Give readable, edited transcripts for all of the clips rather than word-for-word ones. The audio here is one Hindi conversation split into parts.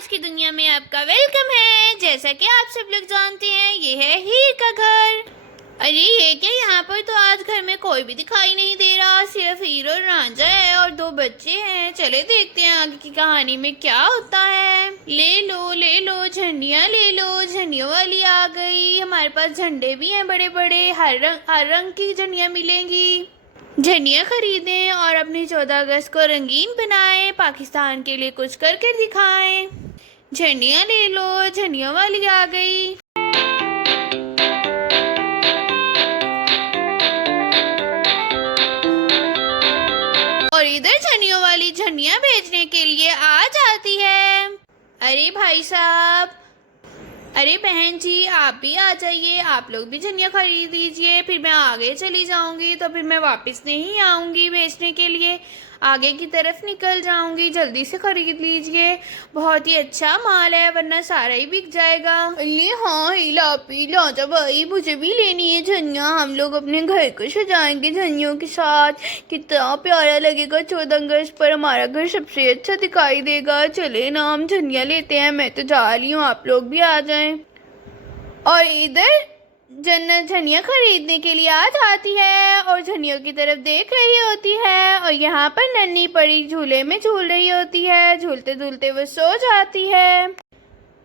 आज की दुनिया में आपका वेलकम है। जैसा कि आप सब लोग जानते हैं, ये है हीर का घर। अरे ये क्या, यहाँ पर तो आज घर में कोई भी दिखाई नहीं दे रहा, सिर्फ हीर और रांझा है और दो बच्चे हैं। चले देखते हैं आगे की कहानी में क्या होता है। ले लो झंडियाँ, ले लो, झंडियों वाली आ गई। हमारे पास झंडे भी हैं बड़े बड़े, हर रंग की झंडियाँ मिलेंगी। झंडियाँ खरीदें और अपनी 14 अगस्त को रंगीन बनाएं, पाकिस्तान के लिए कुछ करके दिखाएं। झंडियाँ ले लो, झंडियों वाली आ गई। और इधर झंडियों वाली झंडियाँ बेचने के लिए आ जाती है। अरे भाई साहब, अरे बहन जी, आप भी आ जाइए, आप लोग भी झंडियाँ खरीद लीजिए। फिर मैं आगे चली जाऊंगी तो फिर मैं वापस नहीं आऊंगी बेचने के लिए, आगे की तरफ निकल जाऊंगी। जल्दी से खरीद लीजिए, बहुत ही अच्छा माल है, वरना सारा ही बिक जाएगा। अरे हाँ हीला पीला जा भाई, मुझे भी लेनी है झंडियाँ। हम लोग अपने घर को सजाएंगे झंडियों के साथ, कितना प्यारा लगेगा। 14 अगस्त पर हमारा घर सबसे अच्छा दिखाई देगा। चले ना, हम झंडियाँ लेते हैं। मैं तो जा रही हूँ, आप लोग भी आ जाएं। और इधर जन्नत झंडियाँ खरीदने के लिए आ जाती है और झंडियों की तरफ देख रही होती है। और यहाँ पर नन्ही परी झूले में झूल रही होती है, झूलते झूलते वो सो जाती है।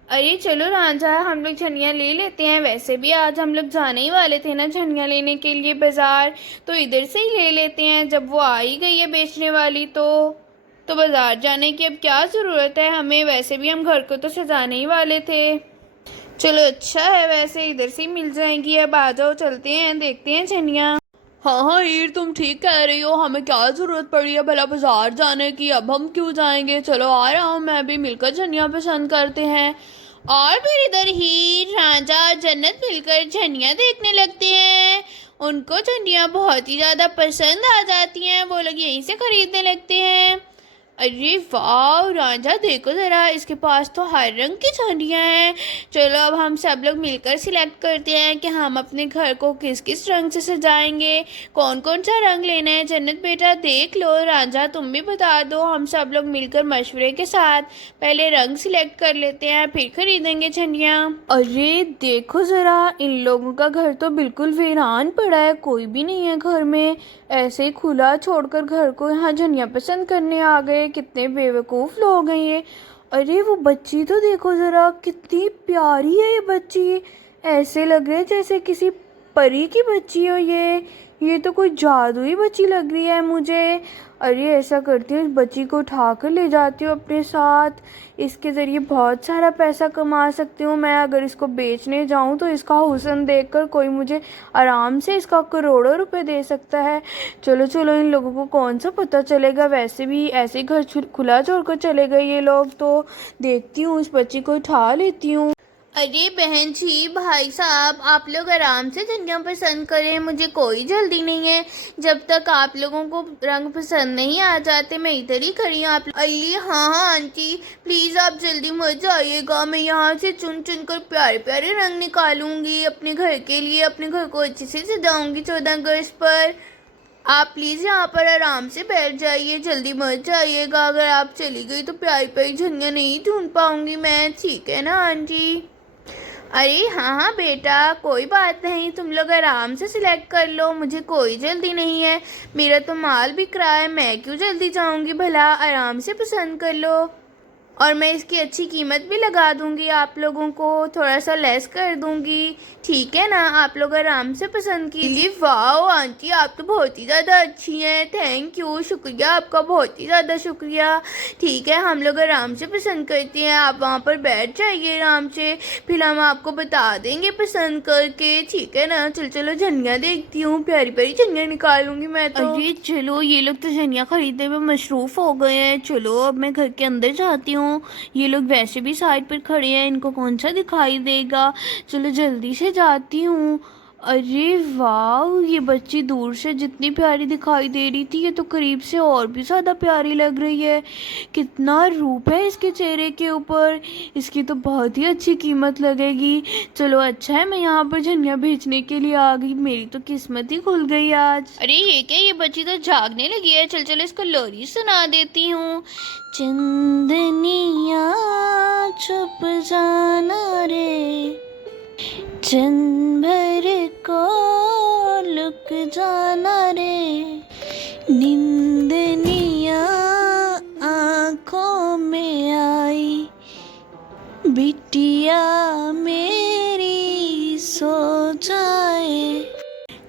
अरे चलो रांझा, हम लोग झंडियाँ ले लेते हैं। वैसे भी आज हम लोग जाने ही वाले थे ना झंडियाँ लेने के लिए बाज़ार, तो इधर से ही ले लेते हैं। जब वो आ ही गई है बेचने वाली तो बाज़ार जाने की अब क्या ज़रूरत है हमें। वैसे भी हम घर को तो सजाने ही वाले थे। चलो अच्छा है, वैसे इधर से ही मिल जाएंगी। अब आ जाओ, चलते हैं, देखते हैं झंडियाँ। हाँ हीर, तुम ठीक कह रही हो। हमें क्या ज़रूरत पड़ी है भला बाजार जाने की, अब हम क्यों जाएंगे। चलो आ रहा हूँ, मैं भी, मिलकर झंडियाँ पसंद करते हैं। और फिर इधर हीर, रांझा, जन्नत मिलकर झंडियाँ देखने लगते हैं। उनको झंडियाँ बहुत ही ज़्यादा पसंद आ जाती हैं, वो लोग यहीं से खरीदने लगते हैं। अरे वाह रांझा, देखो ज़रा, इसके पास तो हर रंग की झंडियाँ हैं। चलो अब हम सब लोग मिलकर सिलेक्ट करते हैं कि हम अपने घर को किस किस रंग से सजाएंगे, कौन कौन सा रंग लेना है। जन्नत बेटा देख लो, रांझा तुम भी बता दो। हम सब लोग मिलकर मशवरे के साथ पहले रंग सिलेक्ट कर लेते हैं, फिर खरीदेंगे झंडियाँ। अरे देखो ज़रा, इन लोगों का घर तो बिल्कुल वीरान पड़ा है, कोई भी नहीं है घर में। ऐसे ही खुला छोड़कर घर को यहाँ झंडियाँ पसंद करने आ गए। कितने बेवकूफ़ लोग हैं ये। अरे वो बच्ची तो देखो ज़रा, कितनी प्यारी है ये बच्ची। ऐसे लग रहा है जैसे किसी परी की बच्ची हो ये तो कोई जादुई बच्ची लग रही है मुझे। अरे ऐसा करती हूँ, इस बच्ची को उठा कर ले जाती हूँ अपने साथ। इसके ज़रिए बहुत सारा पैसा कमा सकती हूँ मैं। अगर इसको बेचने जाऊँ तो इसका हुस्न देखकर कोई मुझे आराम से इसका करोड़ों रुपए दे सकता है। चलो चलो, इन लोगों को कौन सा पता चलेगा, वैसे भी ऐसे घर खुला छोड़ कर चले गए ये लोग। तो देखती हूँ, उस बच्ची को उठा लेती हूँ। अरे बहन जी, भाई साहब, आप लोग आराम से झंडियाँ पसंद करें, मुझे कोई जल्दी नहीं है। जब तक आप लोगों को रंग पसंद नहीं आ जाते, मैं इधर ही खड़ी हूँ। आप अली हाँ आंटी, प्लीज़ आप जल्दी मत जाइएगा। मैं यहाँ से चुन चुन कर प्यारे प्यारे रंग निकालूंगी अपने घर के लिए, अपने घर को अच्छे से सजाऊंगी 14 अगस्त पर। आप प्लीज़ यहाँ पर आराम से बैठ जाइए, जल्दी मत जाइएगा। अगर आप चली गई तो प्यारी प्यारी झंडियाँ नहीं ढूंढ पाऊंगी मैं, ठीक है ना आंटी। अरे हाँ बेटा, कोई बात नहीं, तुम लोग आराम से सिलेक्ट कर लो, मुझे कोई जल्दी नहीं है। मेरा तो माल बिक रहा है, मैं क्यों जल्दी जाऊंगी भला। आराम से पसंद कर लो, और मैं इसकी अच्छी कीमत भी लगा दूंगी। आप लोगों को थोड़ा सा लेस कर दूंगी, ठीक है ना। आप लोग आराम से पसंद कीजिए। वाह आंटी, आप तो बहुत ही ज़्यादा अच्छी हैं, थैंक यू, शुक्रिया आपका, बहुत ही ज़्यादा शुक्रिया। ठीक है, हम लोग आराम से पसंद करते हैं, आप वहाँ पर बैठ जाइए आराम से, फिर हम आपको बता देंगे पसंद करके, ठीक है ना। चलो झंडियाँ देखती हूँ, प्यारी प्यारी झंडियाँ निकालूंगी मैं तो। अरे चलो, ये लोग तो झंडियाँ खरीदने में मशरूफ़ हो गए हैं। चलो अब मैं घर के अंदर जाती हूँ। ये लोग वैसे भी साइड पर खड़े हैं, इनको कौन सा दिखाई देगा। चलो जल्दी से जाती हूँ। अरे वाह, ये बच्ची दूर से जितनी प्यारी दिखाई दे रही थी, ये तो करीब से और भी ज़्यादा प्यारी लग रही है। कितना रूप है इसके चेहरे के ऊपर, इसकी तो बहुत ही अच्छी कीमत लगेगी। चलो अच्छा है, मैं यहाँ पर झंडियाँ बेचने के लिए आ गई, मेरी तो किस्मत ही खुल गई आज। अरे ये क्या, ये बच्ची तो जागने लगी है। चल चलो इसको लोरी सुना देती हूँ। चंदनिया छुप जाना रे, चंद भर को लुक जाना रे, नींदनिया आँखों में आई, बिटिया मेरी सो जाए।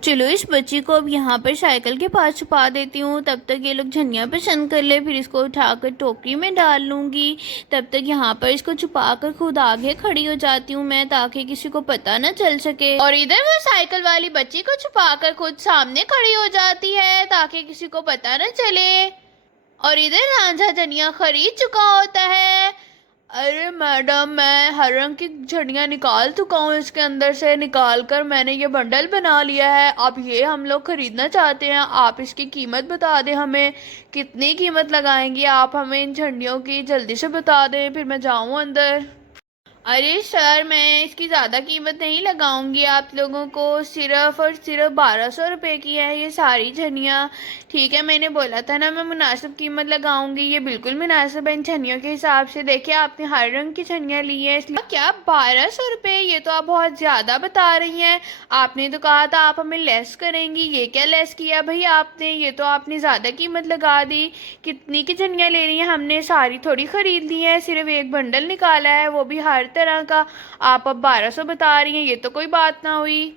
चलो इस बच्ची को अब यहाँ पर साइकिल के पास छुपा देती हूँ, तब तक ये लोग झनिया पसंद कर ले, फिर इसको उठाकर टोकरी में डाल लूँगी। तब तक यहाँ पर इसको छुपाकर खुद आगे खड़ी हो जाती हूँ मैं, ताकि किसी को पता न चल सके। और इधर वो साइकिल वाली बच्ची को छुपाकर खुद सामने खड़ी हो जाती है, ताकि किसी को पता न चले। और इधर रांझा झनिया खरीद चुका होता है। अरे मैडम, मैं हर रंग की झड़ियाँ निकाल चुका हूँ, इसके अंदर से निकाल कर मैंने ये बंडल बना लिया है। अब ये हम लोग ख़रीदना चाहते हैं, आप इसकी कीमत बता दें, हमें कितनी कीमत लगाएंगी आप हमें इन झंडियों की, जल्दी से बता दें, फिर मैं जाऊँ अंदर। अरे सर, मैं इसकी ज़्यादा कीमत नहीं लगाऊंगी आप लोगों को, सिर्फ़ और सिर्फ 1200 रुपये की है ये सारी झनिया। ठीक है, मैंने बोला था ना मैं मुनासिब कीमत लगाऊंगी, ये बिल्कुल मुनासिब है इन झनियों के हिसाब से। देखिए, आपने हर रंग की झनिया ली है, इसलिए क्या 1200 रुपये? ये तो आप बहुत ज़्यादा बता रही हैं। आपने तो कहा था आप हमें लेस करेंगी, ये क्या लेस किया भाई आपने? ये तो आपने ज़्यादा कीमत लगा दी। कितनी की झनिया ले रही हैं? हमने सारी थोड़ी ख़रीद ली है, सिर्फ एक बंडल निकाला है, वो भी हर तरह का। आप अब 1200 बता रही हैं, ये तो कोई बात ना हुई।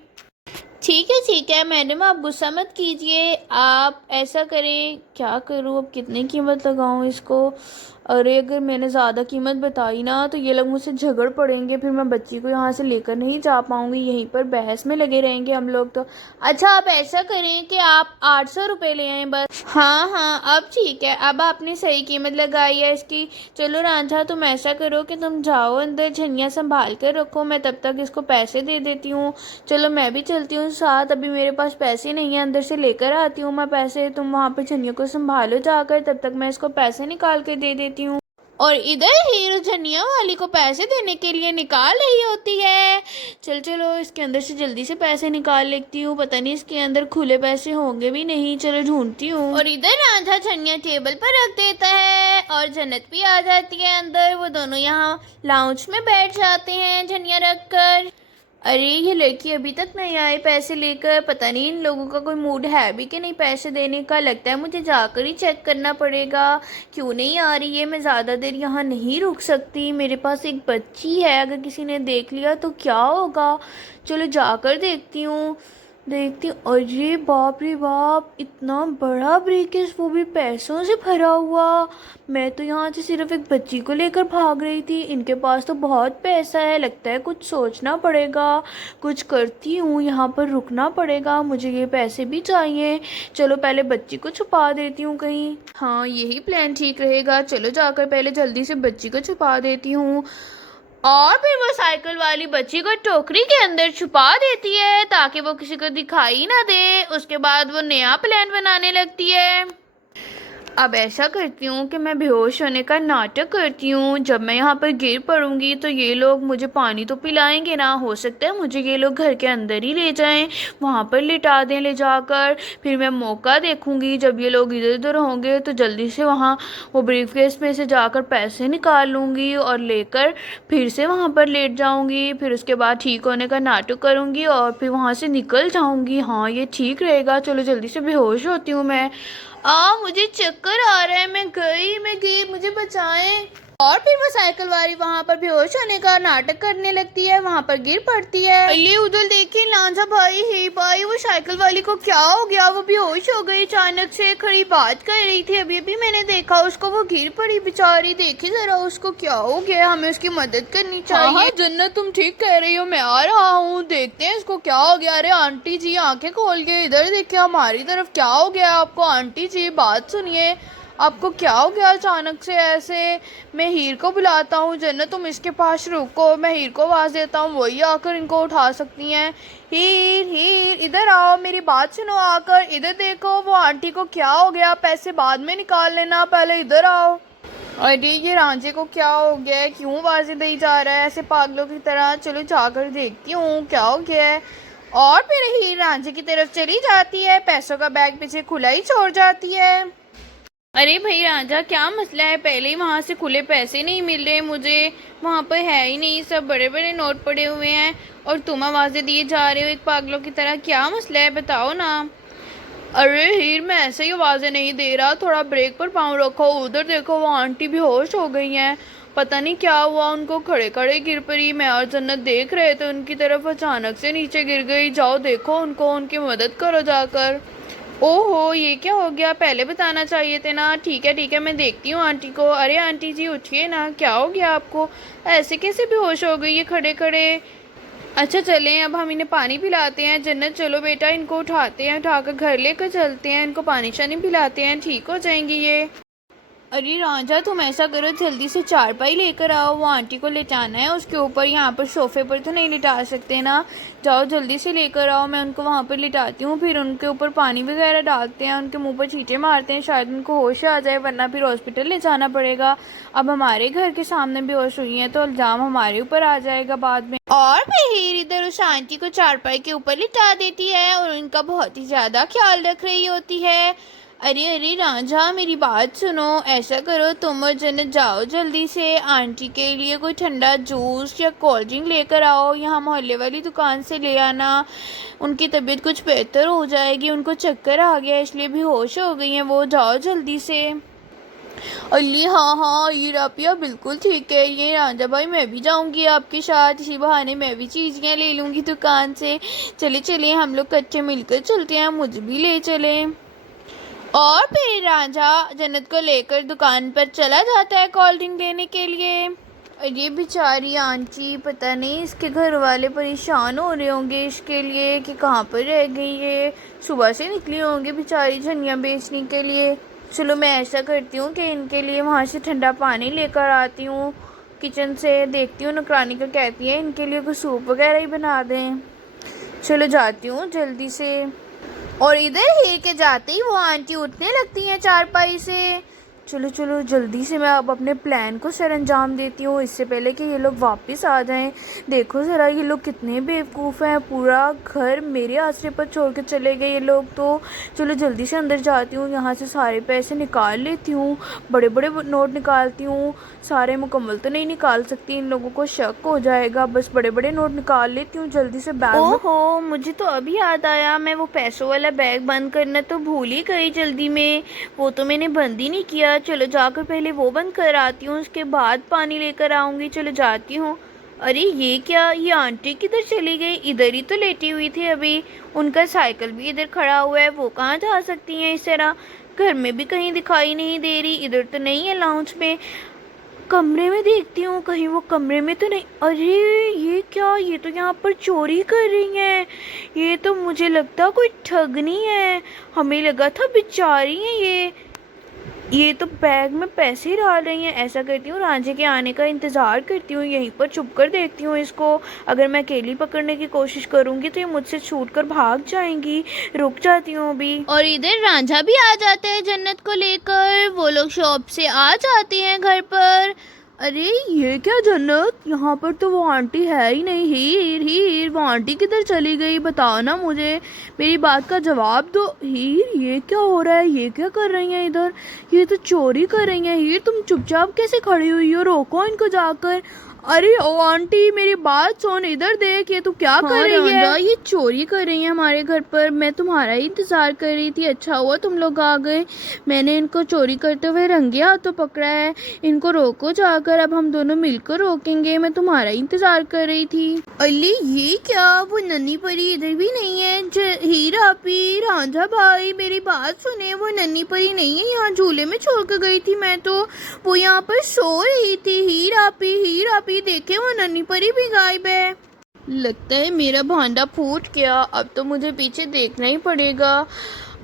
ठीक है मैडम, आप गुस्सा मत कीजिए। आप ऐसा करें, क्या करूँ अब, कितनी कीमत लगाऊँ इसको? अरे अगर मैंने ज़्यादा कीमत बताई ना तो ये लोग मुझसे झगड़ पड़ेंगे, फिर मैं बच्ची को यहाँ से लेकर नहीं जा पाऊँगी, यहीं पर बहस में लगे रहेंगे हम लोग तो। अच्छा, आप ऐसा करें कि आप 800 रुपये ले आएँ बस। हाँ, अब ठीक है, अब आपने सही कीमत लगाई है इसकी। चलो रांझा, तुम ऐसा करो कि तुम जाओ अंदर, झनिया संभाल कर रखो, मैं तब तक इसको पैसे दे देती हूँ। चलो मैं भी चलती हूँ साथ, अभी मेरे पास पैसे नहीं है, अंदर से लेकर आती हूँ मैं पैसे। तुम वहाँ पर झनिया को संभालो जाकर, तब तक मैं इसको पैसे निकाल कर दे देती हूँ। और इधर हीरो झनिया वाली को पैसे देने के लिए निकाल रही होती है। चलो इसके अंदर से जल्दी से पैसे निकाल लेती हूँ, पता नहीं इसके अंदर खुले पैसे होंगे भी नहीं, चलो ढूंढती हूँ। और इधर रांझा झनिया टेबल पर रख देता है और जन्नत भी आ जाती है अंदर। वो दोनों यहाँ लाउंज में बैठ जाते हैं झनिया रख कर। अरे ये लड़की अभी तक नहीं आई पैसे लेकर, पता नहीं इन लोगों का कोई मूड है भी कि नहीं पैसे देने का। लगता है मुझे जाकर ही चेक करना पड़ेगा, क्यों नहीं आ रही है। मैं ज़्यादा देर यहाँ नहीं रुक सकती, मेरे पास एक बच्ची है, अगर किसी ने देख लिया तो क्या होगा। चलो जाकर देखती हूँ। अरे बाप रे बाप, इतना बड़ा ब्रीकेस, वो भी पैसों से भरा हुआ। मैं तो यहाँ से सिर्फ एक बच्ची को लेकर भाग रही थी, इनके पास तो बहुत पैसा है। लगता है कुछ सोचना पड़ेगा, कुछ करती हूँ, यहाँ पर रुकना पड़ेगा, मुझे ये पैसे भी चाहिए। चलो पहले बच्ची को छुपा देती हूँ कहीं। हाँ, यही प्लान ठीक रहेगा। चलो जाकर पहले जल्दी से बच्ची को छुपा देती हूँ, और फिर वो साइकिल वाली बच्ची को टोकरी के अंदर छुपा देती है, ताकि वो किसी को दिखाई ना दे। उसके बाद वो नया प्लान बनाने लगती है। अब ऐसा करती हूँ कि मैं बेहोश होने का नाटक करती हूँ। जब मैं यहाँ पर गिर पड़ूंगी तो ये लोग मुझे पानी तो पिलाएंगे ना, हो सकता है मुझे ये लोग घर के अंदर ही ले जाएं, वहाँ पर लिटा दें ले जाकर। फिर मैं मौका देखूँगी, जब ये लोग इधर उधर होंगे तो जल्दी से वहाँ वो ब्रीफकेस में से जाकर पैसे निकाल लूँगी और लेकर फिर से वहाँ पर लेट जाऊँगी। फिर उसके बाद ठीक होने का नाटक करूँगी और फिर वहाँ से निकल जाऊँगी। हाँ, ये ठीक रहेगा। चलो जल्दी से बेहोश होती हूँ मैं। मुझे चक्कर आ रहा है, मैं गई, मुझे बचाएं। और फिर वो साइकिल वाली वहाँ पर बेहोश होने का नाटक करने लगती है, वहाँ पर गिर पड़ती है। अरे उधर देखिए लांझा भाई, हे भाई, वो साइकिल वाली को क्या हो गया? वो बेहोश हो गई अचानक से, खड़ी बात कर रही थी, अभी अभी मैंने देखा उसको, वो गिर पड़ी बेचारी। देखिए जरा उसको क्या हो गया, हमें उसकी मदद करनी चाहिए। हाँ जन्नत, तुम ठीक कह रही हो, मैं आ रहा हूँ, देखते हैं इसको क्या हो गया। अरे आंटी जी, आंखें खोल के इधर देखिए हमारी तरफ, क्या हो गया आपको? आंटी जी बात सुनिए, आपको क्या हो गया अचानक से ऐसे? मैं हीर को बुलाता हूँ। जन्नत तुम इसके पास रुको, मैं हीर को आवाज़ देता हूँ, वही आकर इनको उठा सकती हैं। हीर इधर आओ, मेरी बात सुनो आकर, इधर देखो वो आंटी को क्या हो गया, पैसे बाद में निकाल लेना, पहले इधर आओ। अरे ये रांझे को क्या हो गया है, क्यों आवाज़ें दी जा रहा है ऐसे पागलों की तरह? चलो जाकर देखती हूँ क्या हो गया है। और फिर हीर रांझे की तरफ चली जाती है, पैसों का बैग पीछे खुला ही छोड़ जाती है। अरे भाई राजा, क्या मसला है? पहले ही वहाँ से खुले पैसे नहीं मिल रहे मुझे, वहाँ पर है ही नहीं, सब बड़े बड़े नोट पड़े हुए हैं और तुम आवाज़ें दिए जा रहे हो एक पागलों की तरह। क्या मसला है, बताओ ना। अरे हीर, मैं ऐसे ही आवाज़ें नहीं दे रहा, थोड़ा ब्रेक पर पाँव रखो। उधर देखो, वो आंटी बेहोश हो गई हैं, पता नहीं क्या हुआ उनको, खड़े खड़े गिर पड़ी। मैं और जन्नत देख रहे थे उनकी तरफ, अचानक से नीचे गिर गई। जाओ देखो उनको, उनकी मदद करो जाकर। ओहो, ये क्या हो गया? पहले बताना चाहिए थे ना। ठीक है मैं देखती हूँ आंटी को। अरे आंटी जी, उठिए ना, क्या हो गया आपको? ऐसे कैसे बेहोश हो गई है खड़े खड़े? अच्छा चलें, अब हम इन्हें पानी पिलाते हैं। जन्नत चलो बेटा, इनको उठाते हैं, उठाकर घर लेकर चलते हैं, इनको पानी शानी पिलाते हैं, ठीक हो जाएंगी ये। अरे राजा, तुम ऐसा करो, जल्दी से चारपाई लेकर आओ, वो आंटी को लेटाना है उसके ऊपर। यहाँ पर सोफे पर तो नहीं लिटा सकते ना। जाओ जल्दी से लेकर आओ, मैं उनको वहाँ पर लिटाती हूँ, फिर उनके ऊपर पानी वगैरह डालते हैं, उनके मुंह पर छींटे मारते हैं, शायद उनको होश आ जाए, वरना फिर हॉस्पिटल ले जाना पड़ेगा। अब हमारे घर के सामने बेहोश हुई हैं तो इल्ज़ाम हमारे ऊपर आ जाएगा बाद में। और फिर इधर उस आंटी को चारपाई के ऊपर लिटा देती है और उनका बहुत ही ज़्यादा ख्याल रख रही होती है। अरे रांझा, मेरी बात सुनो, ऐसा करो, तुम और जन्नत जाओ जल्दी से, आंटी के लिए कोई ठंडा जूस या कोल्ड ड्रिंक लेकर आओ, यहाँ मोहल्ले वाली दुकान से ले आना। उनकी तबीयत कुछ बेहतर हो जाएगी, उनको चक्कर आ गया इसलिए बेहोश हो गई हैं वो। जाओ जल्दी से। अली हाँ, ये रापिया बिल्कुल ठीक है ये रांझा भाई, मैं भी जाऊंगी आपके साथ, इसी बहाने मैं भी चीज़ें ले लूँगी दुकान से। चले हम लोग कच्चे मिलकर चलते हैं, मुझे भी ले चलें। और फिर रांझा जन्नत को लेकर दुकान पर चला जाता है कोल्ड ड्रिंक लेने के लिए। ये बेचारी आंटी, पता नहीं इसके घर वाले परेशान हो रहे होंगे इसके लिए कि कहाँ पर रह गई है। सुबह से निकली होंगी बेचारी धनिया बेचने के लिए। चलो मैं ऐसा करती हूँ कि इनके लिए वहाँ से ठंडा पानी लेकर आती हूँ, किचन से देखती हूँ नौकरानी को कहती है इनके लिए कुछ सूप वगैरह ही बना दें। चलो जाती हूँ जल्दी से। और इधर हीर के जाते ही वो आंटी उठने लगती हैं चारपाई से। चलो जल्दी से मैं अब अपने प्लान को सरअंजाम देती हूँ, इससे पहले कि ये लोग वापस आ जाएं। देखो ज़रा ये लोग कितने बेवकूफ़ हैं, पूरा घर मेरे आसरे पर छोड़ के चले गए ये लोग तो। चलो जल्दी से अंदर जाती हूँ, यहाँ से सारे पैसे निकाल लेती हूँ, बड़े बड़े नोट निकालती हूँ। सारे मुकम्मल तो नहीं निकाल सकती, इन लोगों को शक हो जाएगा, बस बड़े बड़े नोट निकाल लेती हूँ जल्दी से बैग। ओहो, मुझे तो अभी याद आया, मैं वो पैसों वाला बैग बंद करना तो भूल ही गई जल्दी में, वो तो मैंने बंद ही नहीं किया। चलो जाकर पहले वो बंद कर आती हूँ, उसके बाद पानी लेकर आऊँगी। चलो जाती हूँ। अरे ये क्या, ये आंटी किधर चली गई? इधर ही तो लेटी हुई थी अभी, उनका साइकिल भी इधर खड़ा हुआ है, वो कहाँ जा सकती हैं इस तरह? घर में भी कहीं दिखाई नहीं दे रही, इधर तो नहीं है लाउंज में। कमरे में देखती हूँ, कहीं वो कमरे में तो नहीं। अरे ये क्या, ये तो यहाँ पर चोरी कर रही हैं। ये तो मुझे लगता कोई ठगनी है, हमें लगा था बेचारी हैं ये तो बैग में पैसे डाल रही हैं। ऐसा करती हूँ, रांझे के आने का इंतज़ार करती हूँ, यहीं पर छुप कर देखती हूँ इसको। अगर मैं अकेली पकड़ने की कोशिश करूँगी तो ये मुझसे छूट कर भाग जाएंगी। रुक जाती हूँ अभी। और इधर रांझा भी आ जाता है जन्नत को लेकर, वो लोग शॉप से आ जाते हैं घर पर। अरे ये क्या जन्नत, यहाँ पर तो वो आंटी है ही नहीं। हीर, वो आंटी किधर चली गई? बताओ ना मुझे, मेरी बात का जवाब दो। हीर, ये क्या हो रहा है? ये क्या कर रही हैं इधर? ये तो चोरी कर रही हैं। हीर, तुम चुपचाप कैसे खड़ी हुई हो? रोको इनको जाकर। अरे ओ आंटी, मेरी बात सुन, इधर देख, ये तू क्या कर रही है? ये चोरी कर रही है हमारे घर पर, मैं तुम्हारा ही इंतजार कर रही थी, अच्छा हुआ तुम लोग आ गए। मैंने इनको चोरी करते हुए रंगे हाथों पकड़ा है, इनको रोको जाकर, अब हम दोनों मिलकर रोकेंगे, मैं तुम्हारा ही इंतजार कर रही थी। अली ये क्या, वो नन्ही परी इधर भी नहीं है? हीर आपी, रांझा भाई, मेरी बात सुने, वो नन्ही परी नहीं है, यहाँ झूले में छोड़ कर गई थी मैं तो, वो यहाँ पर सो रही थी। हीर आपी देखे, वो नन्ही परी भी गायब है। लगता है मेरा भांडा फूट गया, अब तो मुझे पीछे देखना ही पड़ेगा।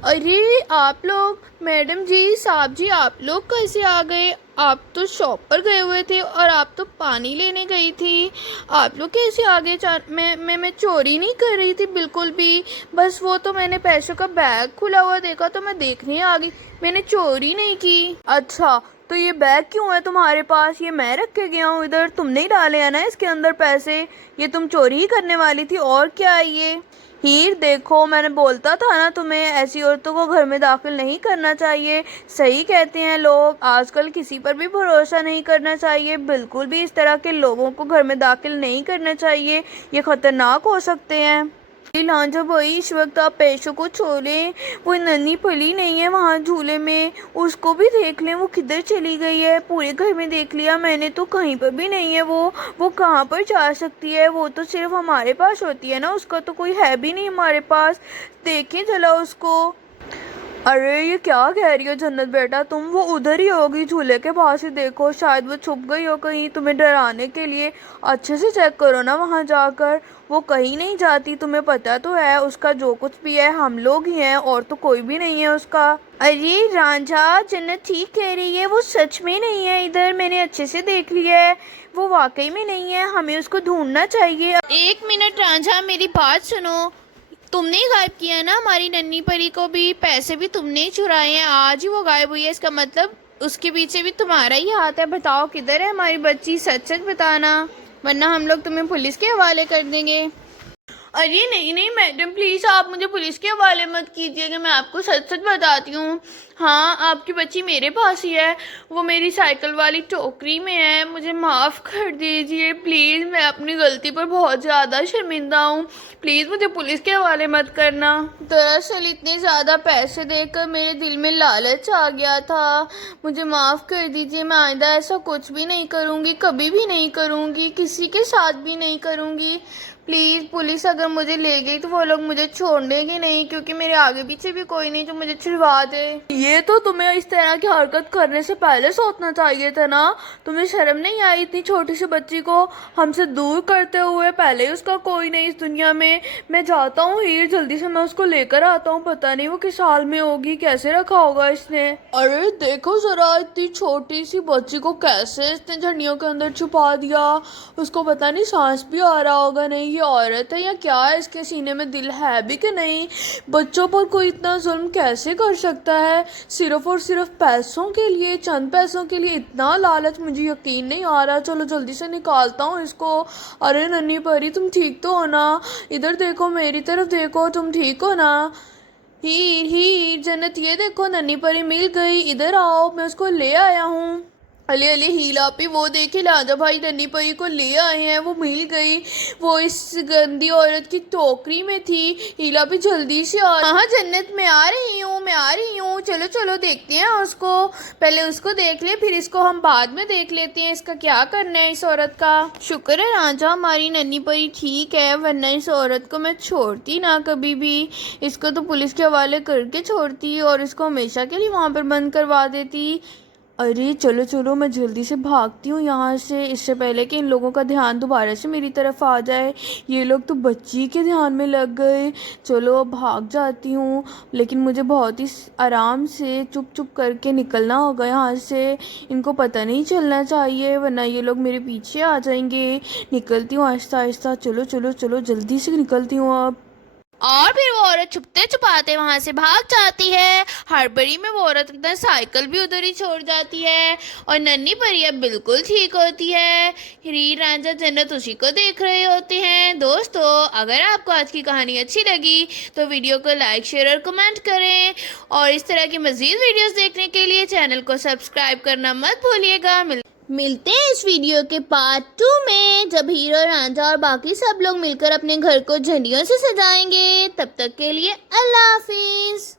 अरे आप लोग, मैडम जी, साहब जी, आप लोग कैसे आ गए? आप तो शॉप पर गए हुए थे और आप तो पानी लेने गई थी, आप लोग कैसे आ गए? मैं चोरी नहीं कर रही थी बिल्कुल भी, बस वो तो मैंने पैसों का बैग खुला हुआ देखा तो मैं देखने आ गई, मैंने चोरी नहीं की। अच्छा तो ये बैग क्यों है तुम्हारे पास? ये मैं रख के गया हूँ इधर, तुमने ही डाले हैं ना इसके अंदर पैसे? ये तुम चोरी ही करने वाली थी और क्या है ये? हीर देखो, मैंने बोलता था ना तुम्हें, ऐसी औरतों को घर में दाखिल नहीं करना चाहिए। सही कहते हैं लोग, आजकल किसी पर भी भरोसा नहीं करना चाहिए। बिल्कुल भी इस तरह के लोगों को घर में दाखिल नहीं करना चाहिए, ये खतरनाक हो सकते हैं। लांजा भाई, इस वक्त आप पैसों को छोड़ें। वो नन्ही पली नहीं है वहाँ झूले में, उसको भी देख लें, वो किधर चली गई है। पूरे घर में देख लिया मैंने तो कहीं पर भी नहीं है वो कहाँ पर जा सकती है? वो तो सिर्फ हमारे पास होती है ना, उसका तो कोई है भी नहीं हमारे पास। देखें जला उसको। अरे ये क्या कह रही हो जन्नत बेटा तुम? वो उधर ही होगी झूले के पास ही, देखो शायद वो छुप गई हो कहीं तुम्हें डराने के लिए। अच्छे से चेक करो ना वहाँ जाकर, वो कहीं नहीं जाती, तुम्हें पता तो है। उसका जो कुछ भी है हम लोग ही हैं, और तो कोई भी नहीं है उसका। अरे रांझा, जन्नत ठीक कह रही है, वो सच में नहीं है इधर, मैंने अच्छे से देख लिया है, वो वाकई में नहीं है, हमें उसको ढूंढना चाहिए। 1 मिनट रांझा, मेरी बात सुनो। तुमने ही गायब किया ना हमारी नन्ही परी को भी, पैसे भी तुमने ही चुराए हैं, आज ही वो गायब हुई है, इसका मतलब उसके पीछे भी तुम्हारा ही हाथ है। बताओ किधर है हमारी बच्ची, सच सच बताना, वरना हम लोग तुम्हें पुलिस के हवाले कर देंगे। अरे नहीं नहीं मैडम, प्लीज़ आप मुझे पुलिस के हवाले मत कीजिएगा, मैं आपको सच सच बताती हूँ। हाँ, आपकी बच्ची मेरे पास ही है, वो मेरी साइकिल वाली टोकरी में है, मुझे माफ़ कर दीजिए प्लीज़, मैं अपनी गलती पर बहुत ज़्यादा शर्मिंदा हूँ, प्लीज़ मुझे पुलिस के हवाले मत करना। दरअसल इतने ज़्यादा पैसे देकर मेरे दिल में लालच आ गया था, मुझे माफ़ कर दीजिए, मैं आइंदा ऐसा कुछ भी नहीं करूँगी, कभी भी नहीं करूँगी, किसी के साथ भी नहीं करूँगी। प्लीज़ पुलिस अगर मुझे ले गई तो वो लोग मुझे छोड़ेंगे नहीं, क्योंकि मेरे आगे पीछे भी कोई नहीं जो मुझे छुड़वा दे। ये तो तुम्हें इस तरह की हरकत करने से पहले सोचना चाहिए था ना। तुम्हें शर्म नहीं आई इतनी छोटी सी बच्ची को हमसे दूर करते हुए? पहले उसका कोई नहीं इस दुनिया में। मैं जाता हूँ हीर, जल्दी से मैं उसको लेकर आता हूँ, पता नहीं वो किस हाल में होगी, कैसे रखा होगा इसने। अरे देखो जरा, इतनी छोटी सी बच्ची को कैसे इसने झंडियों के अंदर छुपा दिया, उसको पता नहीं सांस भी आ रहा होगा। नहीं ये औरत है या क्या है, इसके सीने में दिल है भी कि नहीं? बच्चों पर कोई इतना जुल्म कैसे कर सकता है, सिर्फ और सिर्फ पैसों के लिए, चंद पैसों के लिए इतना लालच, मुझे यकीन नहीं आ रहा। चलो जल्दी से निकालता हूँ इसको। अरे नन्ही परी तुम ठीक तो हो ना? इधर देखो, मेरी तरफ देखो, तुम ठीक हो ना? हीर हीर जन्नत, ये देखो नन्ही परी मिल गई, इधर आओ, मैं उसको ले आया हूँ। अले अले हीला पे, वो देखे लांजा भाई नन्ही परी को ले आए हैं, वो मिल गई, वो इस गंदी औरत की टोकरी में थी। हीला भी जल्दी से आ। हाँ जन्नत, मैं आ रही हूँ, चलो चलो देखते हैं उसको, पहले उसको देख ले, फिर इसको हम बाद में देख लेते हैं, इसका क्या करना है इस औरत का। शुक्र है रांझा हमारी नन्ही परी ठीक है, वरना इस औरत को मैं छोड़ती ना कभी भी, इसको तो पुलिस के हवाले करके छोड़ती और इसको हमेशा के लिए वहाँ पर बंद करवा देती। अरे चलो चलो, मैं जल्दी से भागती हूँ यहाँ से, इससे पहले कि इन लोगों का ध्यान दोबारा से मेरी तरफ आ जाए। ये लोग तो बच्ची के ध्यान में लग गए। चलो भाग जाती हूँ, लेकिन मुझे बहुत ही आराम से चुप चुप करके निकलना होगा यहाँ से, इनको पता नहीं चलना चाहिए, वरना ये लोग मेरे पीछे आ जाएंगे। निकलती हूँ आहिस्ता आहिस्ता, चलो चलो चलो, जल्दी से निकलती हूँ अब। और फिर वो औरत छुपते छुपाते वहां से भाग जाती है। हड़बड़ी में वो औरत अपना साइकिल भी उधर ही छोड़ जाती है और नन्ही परी अब बिल्कुल ठीक होती है। हीर रांझा जन्नत उसी को देख रहे होते हैं। दोस्तों, अगर आपको आज की कहानी अच्छी लगी तो वीडियो को लाइक, शेयर और कमेंट करें, और इस तरह की मज़ीद वीडियोस देखने के लिए चैनल को सब्सक्राइब करना मत भूलिएगा। मिलते हैं इस वीडियो के पार्ट 2 में, जब हीरो, रांझा और बाकी सब लोग मिलकर अपने घर को झंडियों से सजाएंगे। तब तक के लिए अल्लाह हाफिज।